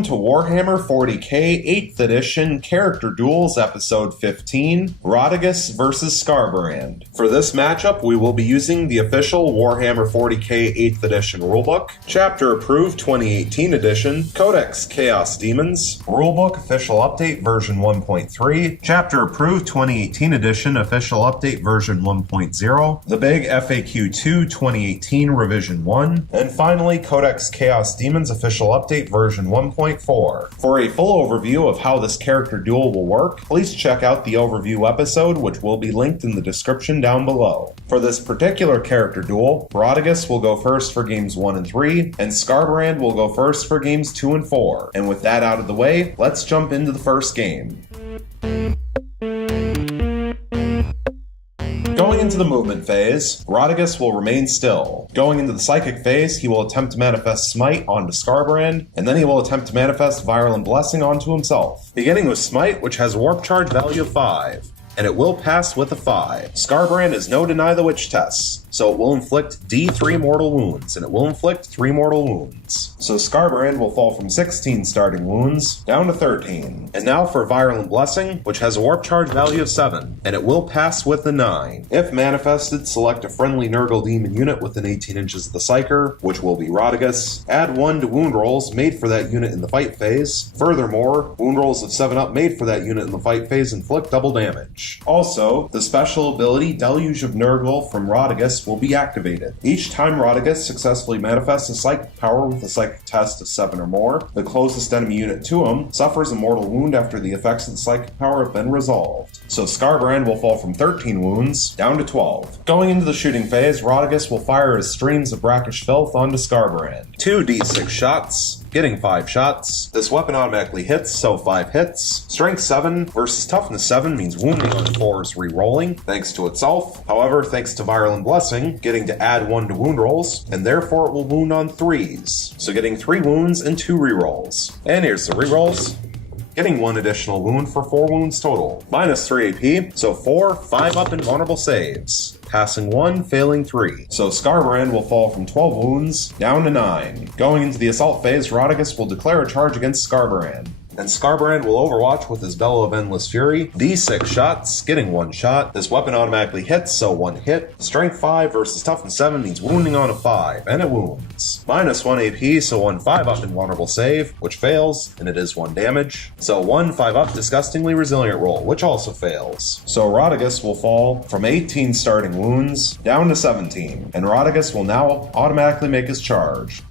Welcome to Warhammer 40k 8th edition Character Duels episode 15, Rotigus vs Skarbrand. For this matchup, we will be using the official Warhammer 40k 8th edition rulebook, Chapter Approved 2018 edition, Codex Chaos Demons, Rulebook Official Update version 1.3, Chapter Approved 2018 edition Official Update version 1.0, the Big FAQ 2 2018 revision 1, and finally Codex Chaos Demons Official Update version 1.4. For a full overview of how this character duel will work, please check out the overview episode, which will be linked in the description down below. For this particular character duel, Rotigus will go first for games 1 and 3, and Skarbrand will go first for games 2 and 4. And with that out of the way, let's jump into the first game. Going into the movement phase, Rotigus will remain still. Going into the psychic phase, he will attempt to manifest Smite onto Skarbrand, and then he will attempt to manifest Virulent Blessing onto himself. Beginning with Smite, which has a warp charge value of 5, and it will pass with a 5. Skarbrand is no Deny the Witch tests, so it will inflict D3 mortal wounds, and it will inflict 3 mortal wounds. So Skarbrand will fall from 16 starting wounds down to 13. And now for Virulent Blessing, which has a warp charge value of 7, and it will pass with a 9. If manifested, select a friendly Nurgle demon unit within 18 inches of the Psyker, which will be Rotigus. Add 1 to wound rolls made for that unit in the fight phase. Furthermore, wound rolls of 7 up made for that unit in the fight phase inflict double damage. Also, the special ability Deluge of Nurgle from Rotigus will be activated. Each time Rotigus successfully manifests a psychic power with a psychic test of 7 or more, the closest enemy unit to him suffers a mortal wound after the effects of the psychic power have been resolved. So Skarbrand will fall from 13 wounds down to 12. Going into the shooting phase, Rotigus will fire his streams of brackish filth onto Skarbrand. 2d6 shots, getting 5 shots. This weapon automatically hits, so 5 hits. Strength 7 versus Toughness 7 means wounding on 4s re-rolling, thanks to itself. However, thanks to Virulent Blessing, getting to add 1 to wound rolls, and therefore it will wound on 3s. So getting 3 wounds and 2 re-rolls. And here's the re-rolls. Getting 1 additional wound for 4 wounds total. Minus 3 AP, so 4 5-up invulnerable saves. Passing 1, failing 3. So Skarbrand will fall from 12 wounds down to 9. Going into the assault phase, Rotigus will declare a charge against Skarbrand. And Skarbrand will overwatch with his Bellow of Endless Fury. D6 shots, getting 1 shot. This weapon automatically hits, so 1 hit. Strength 5 versus Toughness 7 means wounding on a 5, and it wounds. Minus 1 AP, so 1 5-up invulnerable save, which fails, and it is 1 damage. So 1 5-up Disgustingly Resilient roll, which also fails. So Rotigus will fall from 18 starting wounds down to 17, and Rotigus will now automatically make his charge.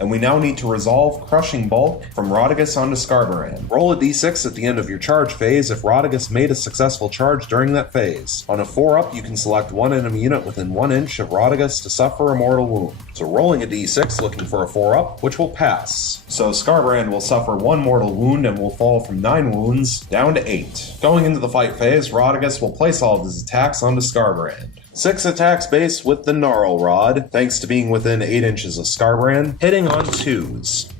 And we now need to resolve Crushing Bulk from Rotigus onto Skarbrand. Roll a d6 at the end of your charge phase if Rotigus made a successful charge during that phase. On a 4-up, you can select 1 enemy unit within 1 inch of Rotigus to suffer a mortal wound. So rolling a d6 looking for a 4-up, which will pass. So Skarbrand will suffer 1 mortal wound and will fall from 9 wounds down to 8. Going into the fight phase, Rotigus will place all of his attacks onto Skarbrand. 6 attacks base with the Gnarl Rod, thanks to being within 8 inches of Skarbrand, hitting on 2s.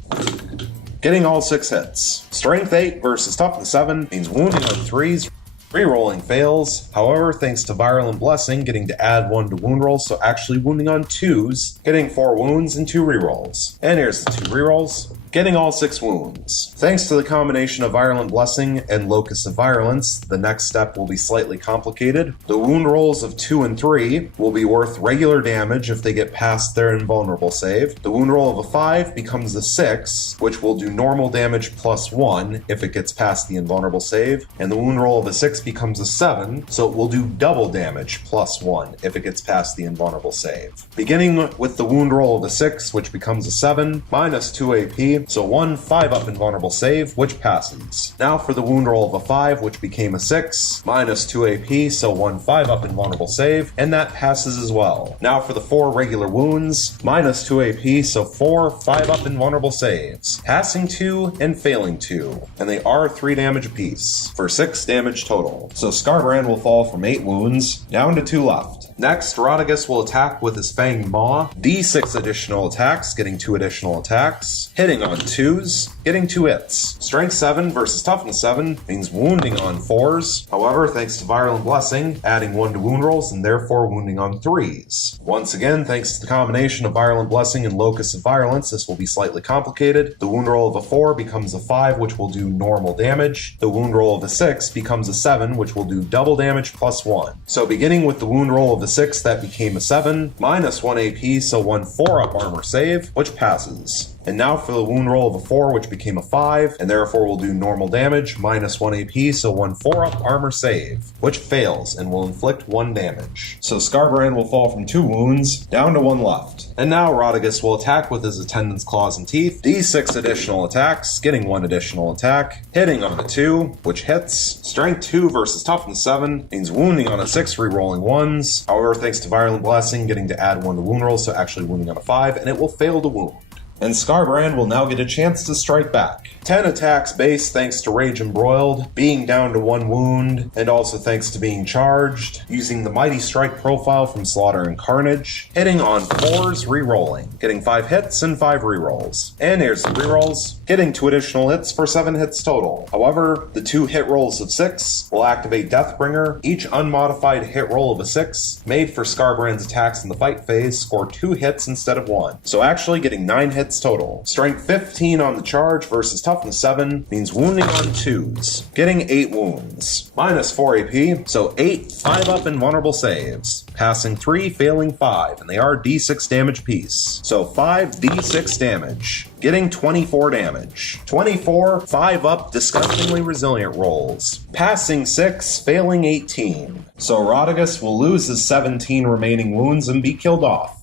Getting all 6 hits. Strength 8 versus Toughness 7 means wounding on 3s. Rerolling fails, however, thanks to Virulent Blessing, getting to add 1 to wound rolls, so actually wounding on 2s, getting 4 wounds and 2 rerolls. And here's the 2 rerolls. Getting all 6 wounds. Thanks to the combination of Virulent Blessing and Locus of Virulence, the next step will be slightly complicated. The wound rolls of 2 and 3 will be worth regular damage if they get past their invulnerable save. The wound roll of a 5 becomes a 6, which will do normal damage plus 1 if it gets past the invulnerable save. And the wound roll of a 6 becomes a 7, so it will do double damage plus 1 if it gets past the invulnerable save. Beginning with the wound roll of a 6, which becomes a 7, minus 2 AP, so 1 5-up invulnerable save, which passes. Now for the wound roll of a 5, which became a 6, minus 2 AP, so 1 5-up invulnerable save, and that passes as well. Now for the 4 regular wounds, minus 2 AP, so 4 5-up invulnerable saves, passing 2 and failing 2, and they are 3 damage apiece, for 6 damage total. So Skarbrand will fall from 8 wounds down to 2 left. Next, Rotigus will attack with his Fanged Maw, D6 additional attacks, getting 2 additional attacks, hitting on 2s, getting 2 hits. Strength 7 versus Toughness 7 means wounding on 4s. However, thanks to Virulent Blessing, adding 1 to wound rolls and therefore wounding on 3s. Once again, thanks to the combination of Virulent Blessing and Locus of Virulence, this will be slightly complicated. The wound roll of a 4 becomes a 5, which will do normal damage. The wound roll of a 6 becomes a 7, which will do double damage plus 1. So beginning with the wound roll of the 6, that became a 7, minus 1 AP, so 1 4-up armor save, which passes. And now for the wound roll of a 4, which became a 5, and therefore will do normal damage, minus 1 AP, so 1 4-up armor save, which fails and will inflict 1 damage. So Skarbrand will fall from 2 wounds, down to 1 left. And now Rotigus will attack with his Attendant's Claws and Teeth, D6 additional attacks, getting 1 additional attack, hitting on a 2, which hits. Strength 2 versus Toughness 7 means wounding on a 6, rerolling 1s. However, thanks to Virulent Blessing, getting to add 1 to wound rolls, so actually wounding on a 5, and it will fail to wound. And Skarbrand will now get a chance to strike back. 10 attacks base thanks to Rage Embroiled, being down to 1 wound, and also thanks to being charged, using the Mighty Strike profile from Slaughter and Carnage, hitting on 4s, rerolling, getting 5 hits and 5 rerolls. And here's the rerolls, getting 2 additional hits for 7 hits total. However, the 2 hit rolls of 6 will activate Deathbringer. Each unmodified hit roll of a 6 made for Skarbrand's attacks in the fight phase score 2 hits instead of 1. So actually getting 9 hits total. Strength 15 on the charge versus Toughness 7 means wounding on 2s, getting 8 wounds. Minus 4 AP, so 8 5-up invulnerable saves. Passing 3, failing 5, and they are D6 damage piece. So 5 D6 damage, getting 24 damage. 24 5-up disgustingly resilient rolls. Passing 6, failing 18. So Rotigus will lose his 17 remaining wounds and be killed off.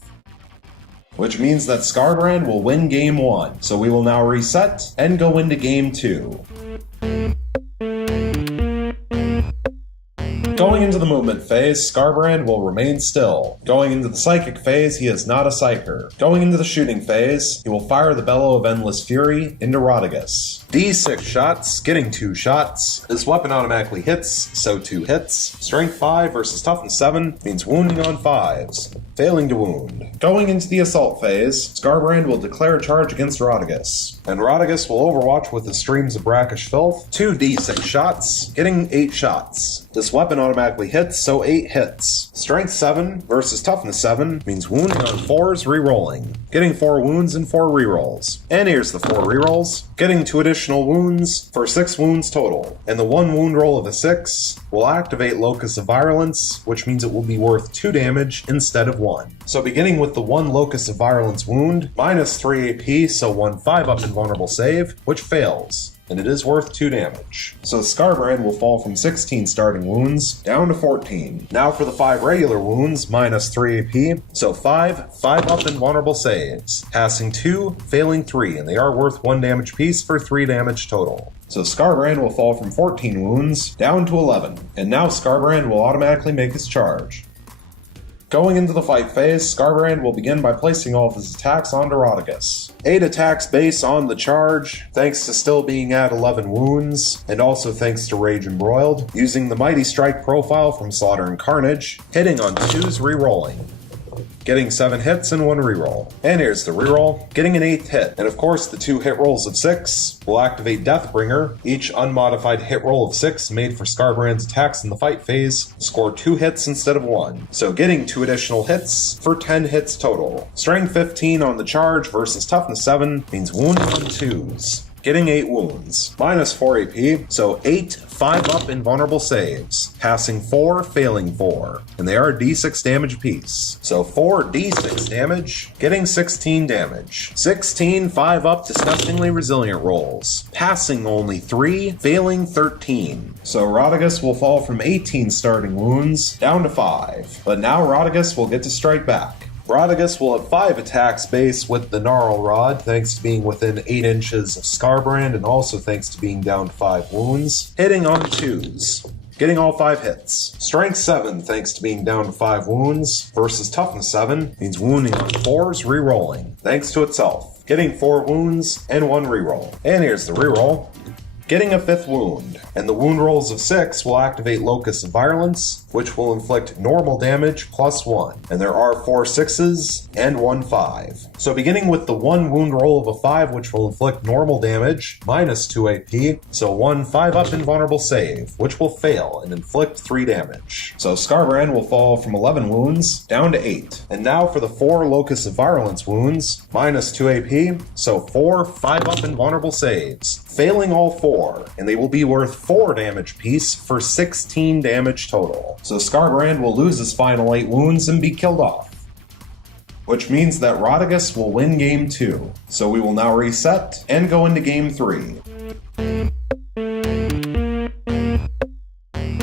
Which means that Skarbrand will win Game 1, so we will now reset and go into Game 2. Going into the movement phase, Skarbrand will remain still. Going into the psychic phase, he is not a psyker. Going into the shooting phase, he will fire the Bellow of Endless Fury into Rotigus. D6 shots, getting 2 shots. This weapon automatically hits, so 2 hits. Strength 5 versus Toughness 7 means wounding on 5s, failing to wound. Going into the assault phase, Skarbrand will declare a charge against Rotigus. And Rotigus will overwatch with his Streams of Brackish Filth, 2 D6 shots, getting 8 shots. This weapon automatically hits, so 8 hits. Strength 7 versus Toughness 7 means wounding on 4s, rerolling, getting 4 wounds and 4 rerolls. And here's the 4 rerolls, getting 2 additional wounds for 6 wounds total. And the 1 wound roll of a 6 will activate Locus of Virulence, which means it will be worth 2 damage instead of 1. So beginning with the 1 Locus of Virulence wound, minus 3 AP, so 1 5-up invulnerable save, which fails. And it is worth 2 damage. So Skarbrand will fall from 16 starting wounds down to 14. Now for the 5 regular wounds, minus 3 AP, so 5 5-up invulnerable saves, passing 2, failing 3, and they are worth 1 damage piece for 3 damage total. So Skarbrand will fall from 14 wounds down to 11, and now Skarbrand will automatically make his charge. Going into the fight phase, Skarbrand will begin by placing all of his attacks onto Rotigus. 8 attacks base on the charge, thanks to still being at 11 wounds, and also thanks to Rage Embroiled, using the Mighty Strike profile from Slaughter and Carnage, hitting on 2s, rerolling, getting 7 hits and 1 reroll. And here's the reroll, getting an 8th hit. And of course, the 2 hit rolls of 6 will activate Deathbringer. Each unmodified hit roll of 6 made for Skarbrand's attacks in the fight phase score 2 hits instead of 1. So getting 2 additional hits for 10 hits total. Strength 15 on the charge versus Toughness 7 means wounding on 2s, getting 8 wounds. Minus 4 AP, so 8 5-up invulnerable saves, passing 4, failing 4, and they are D6 damage apiece. So 4 D6 damage, getting 16 damage. 16 5-up disgustingly resilient rolls, passing only 3, failing 13. So Rotigus will fall from 18 starting wounds down to 5, but now Rotigus will get to strike back. Rotigus will have 5 attacks base with the Gnarl Rod, thanks to being within 8 inches of Skarbrand, and also thanks to being down to 5 wounds, hitting on 2s, getting all 5 hits. Strength 7, thanks to being down to 5 wounds, versus Toughness 7, means wounding on 4s, rerolling, thanks to itself, getting 4 wounds and 1 reroll. And here's the reroll, getting a 5th wound. And the wound rolls of 6 will activate Locus of Virulence, which will inflict normal damage +1. And there are 4 6s and 1 5. So beginning with the 1 wound roll of a 5, which will inflict normal damage, -2 AP, so 1 5-up invulnerable save, which will fail and inflict 3 damage. So Skarbrand will fall from 11 wounds down to 8. And now for the 4 Locus of Virulence wounds, -2 AP, so 4 5-up invulnerable saves, failing all 4, and they will be worth 4 damage apiece for 16 damage total. So Skarbrand will lose his final 8 wounds and be killed off, which means that Rotigus will win Game 2. So we will now reset and go into Game 3.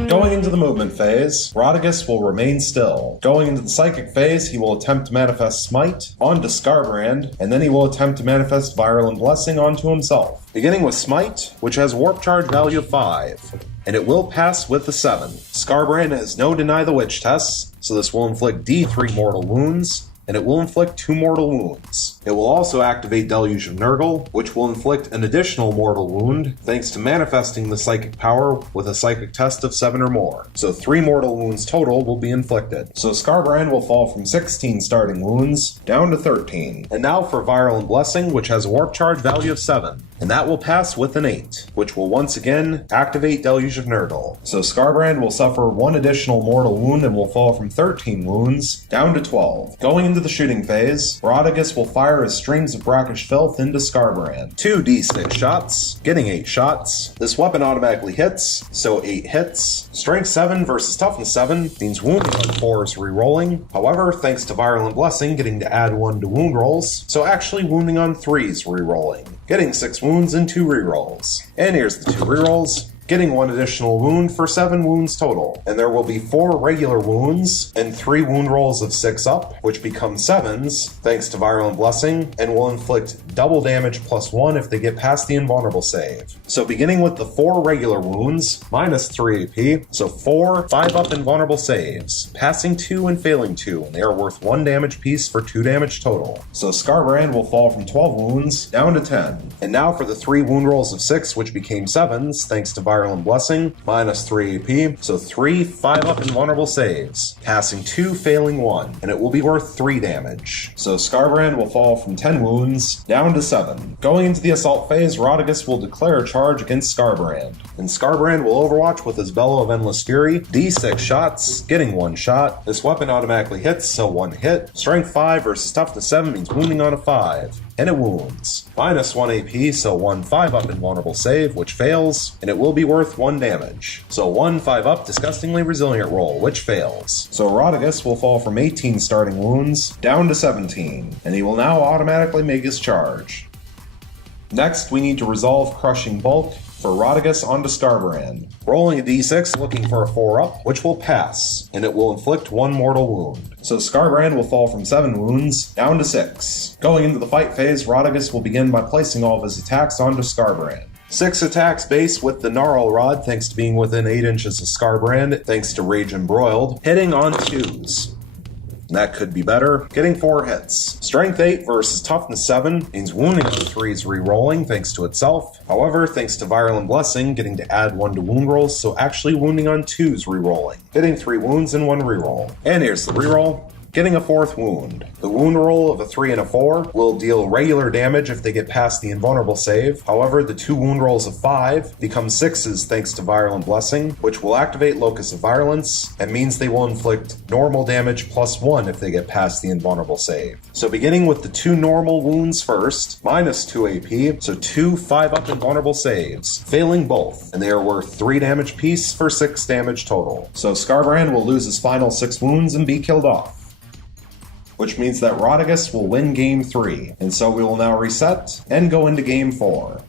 Going into the movement phase, Rotigus will remain still. Going into the psychic phase, he will attempt to manifest Smite onto Skarbrand, and then he will attempt to manifest Virulent Blessing onto himself. Beginning with Smite, which has warp charge value of 5, and it will pass with a 7. Skarbrand has no Deny the Witch tests, so this will inflict D3 mortal wounds, and it will inflict 2 mortal wounds. It will also activate Deluge of Nurgle, which will inflict an additional mortal wound, thanks to manifesting the psychic power with a psychic test of 7 or more. So 3 mortal wounds total will be inflicted. So Skarbrand will fall from 16 starting wounds down to 13. And now for Virulent Blessing, which has a warp charge value of 7. And that will pass with an 8, which will once again activate Deluge of Nurgle. So Skarbrand will suffer 1 additional mortal wound and will fall from 13 wounds down to 12. Going into the shooting phase, Rotigus will fire his streams of brackish filth into Skarbrand. 2 D6 shots, getting 8 shots. This weapon automatically hits, so 8 hits. Strength 7 versus Toughness 7 means wounding on 4 is rerolling. However, thanks to Virulent Blessing getting to add 1 to wound rolls, so actually wounding on 3 is rerolling. Getting 6 wounds and 2 rerolls. And here's the 2 rerolls, getting 1 additional wound for 7 wounds total. And there will be 4 regular wounds and 3 wound rolls of 6 up, which become 7s, thanks to Virulent Blessing, and will inflict double damage +1 if they get past the invulnerable save. So beginning with the 4 regular wounds, -3 AP, so 4 5-up invulnerable saves, passing 2 and failing 2, and they are worth 1 damage piece for 2 damage total. So Skarbrand will fall from 12 wounds down to 10. And now for the 3 wound rolls of 6, which became 7s, thanks to Virulent Blessing, -3 AP, so 3 5-up invulnerable saves, passing 2, failing 1, and it will be worth 3 damage. So Skarbrand will fall from 10 wounds down to 7. Going into the assault phase, Rotigus will declare a charge against Skarbrand, and Skarbrand will overwatch with his Bellow of Endless Fury, D6 shots, getting 1 shot. This weapon automatically hits, so 1 hit. Strength 5 versus Toughness 7 means wounding on a 5. And it wounds. -1 AP, so 1 5-up invulnerable save, which fails, and it will be worth 1 damage. So 1 5-up Disgustingly Resilient roll, which fails. So Rotigus will fall from 18 starting wounds down to 17, and he will now automatically make his charge. Next, we need to resolve Crushing Bulk for Rotigus onto Skarbrand. Rolling a d6 looking for a 4-up, which will pass, and it will inflict 1 mortal wound. So Skarbrand will fall from 7 wounds down to 6. Going into the fight phase, Rotigus will begin by placing all of his attacks onto Skarbrand. 6 attacks base with the Gnarl Rod, thanks to being within 8 inches of Skarbrand, thanks to Rage Embroiled, hitting on 2s. That could be better. Getting 4 hits. Strength 8 versus Toughness 7 means wounding on 3s re-rolling thanks to itself. However, thanks to Virulent Blessing, getting to add 1 to wound rolls, so actually wounding on 2s re-rolling. Hitting 3 wounds and 1 re-roll. And here's the re-roll. Getting a 4th wound. The wound roll of a 3 and a 4 will deal regular damage if they get past the invulnerable save. However, the 2 wound rolls of 5 become 6s thanks to Virulent Blessing, which will activate Locus of Virulence, and means they will inflict normal damage +1 if they get past the invulnerable save. So beginning with the 2 normal wounds first, -2 AP, so 2 5-up invulnerable saves, failing both, and they are worth 3 damage piece for 6 damage total. So Skarbrand will lose his final 6 wounds and be killed off, which means that Rotigus will win Game 3, and so we will now reset and go into Game 4.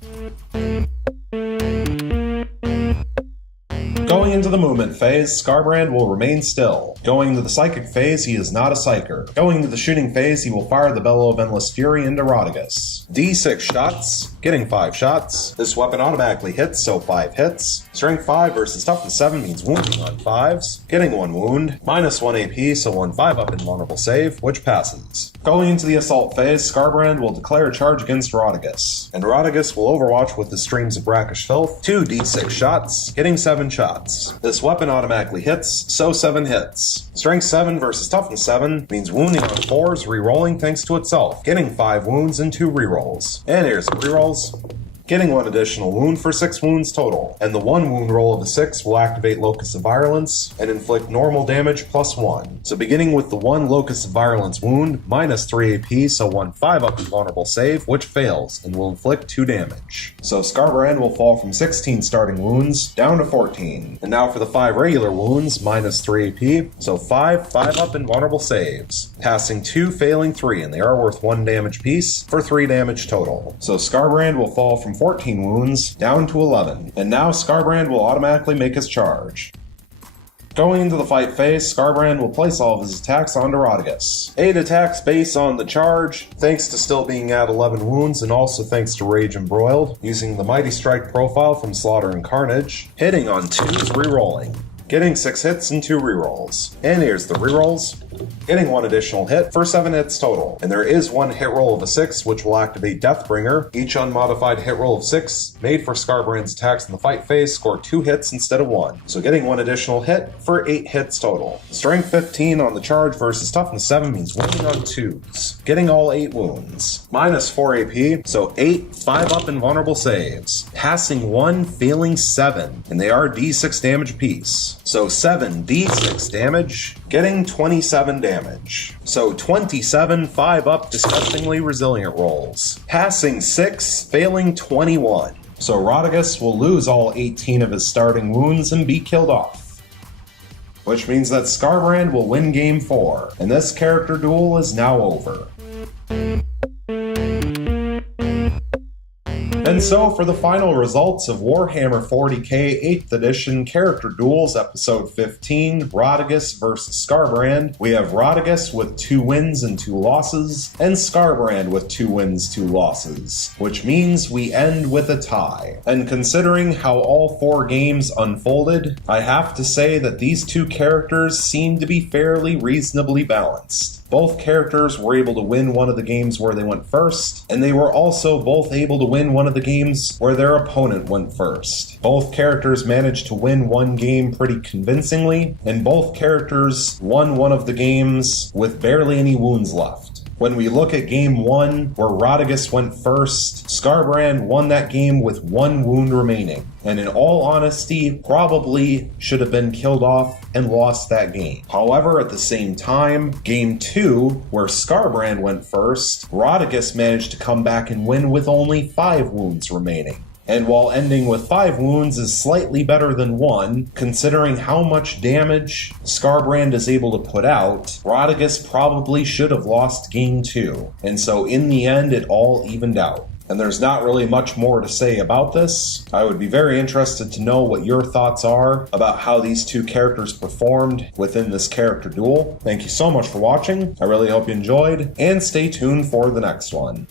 Going into the the movement phase, Skarbrand will remain still. Going into the psychic phase, he is not a psyker. Going into the shooting phase, he will fire the Bellow of Endless Fury into Rotigus. D6 shots, getting 5 shots. This weapon automatically hits, so 5 hits. Strength 5 versus Toughness 7 means wounding on 5s. Getting 1 wound, minus 1 AP, so 1 5-up invulnerable save, which passes. Going into the assault phase, Skarbrand will declare a charge against Rotigus. And Rotigus will overwatch with the streams of brackish filth, 2 D6 shots, getting 7 shots. This weapon automatically hits, so 7 hits. Strength 7 versus Toughness 7 means wounding on 4s, re-rolling thanks to itself, getting 5 wounds and 2 re-rolls. And here's some re-rolls. Getting 1 additional wound for 6 wounds total, and the 1 wound roll of the 6 will activate Locus of Virulence and inflict normal damage plus 1. So beginning with the 1 Locus of Virulence wound, minus 3 AP, so 1 5-up invulnerable save, which fails, and will inflict 2 damage. So Skarbrand will fall from 16 starting wounds down to 14. And now for the 5 regular wounds, minus 3 AP, so 5 5-up invulnerable saves, passing 2, failing 3, and they are worth 1 damage piece for 3 damage total. So Skarbrand will fall from 14 wounds down to 11, and now Skarbrand will automatically make his charge. Going into the fight phase, Skarbrand will place all of his attacks onto Rotigus. 8 attacks based on the charge, thanks to still being at 11 wounds, and also thanks to Rage Embroiled, using the Mighty Strike profile from Slaughter and Carnage, hitting on 2s, re-rolling. Getting 6 hits and 2 rerolls. And here's the rerolls. Getting 1 additional hit for 7 hits total. And there is 1 hit roll of a 6, which will activate Deathbringer. Each unmodified hit roll of 6 made for Skarbrand's attacks in the fight phase score 2 hits instead of 1. So getting 1 additional hit for 8 hits total. Strength 15 on the charge versus Toughness 7 means wounding on 2s. Getting all 8 wounds. Minus 4 AP, so 8 5-up invulnerable saves. Passing 1, failing 7. And they are D6 damage apiece. So 7 D6 damage, getting 27 damage. So 27 5-up disgustingly resilient rolls. Passing 6, failing 21. So Rotigus will lose all 18 of his starting wounds and be killed off. Which means that Skarbrand will win game 4, and this character duel is now over. And so for the final results of Warhammer 40k 8th edition Character Duels episode 15, Rotigus vs. Skarbrand, we have Rotigus with 2 wins and 2 losses, and Skarbrand with 2 wins, 2 losses, which means we end with a tie. And considering how all 4 games unfolded, I have to say that these 2 characters seem to be fairly reasonably balanced. Both characters were able to win one of the games where they went first, and they were also both able to win one of the games where their opponent went first. Both characters managed to win one game pretty convincingly, and both characters won one of the games with barely any wounds left. When we look at game 1, where Rotigus went first, Skarbrand won that game with 1 wound remaining, and in all honesty, probably should have been killed off and lost that game. However, at the same time, game 2, where Skarbrand went first, Rotigus managed to come back and win with only 5 wounds remaining. And while ending with 5 wounds is slightly better than 1, considering how much damage Skarbrand is able to put out, Rotigus probably should have lost game 2. And so in the end, it all evened out. And there's not really much more to say about this. I would be very interested to know what your thoughts are about how these 2 characters performed within this character duel. Thank you so much for watching. I really hope you enjoyed, and stay tuned for the next one.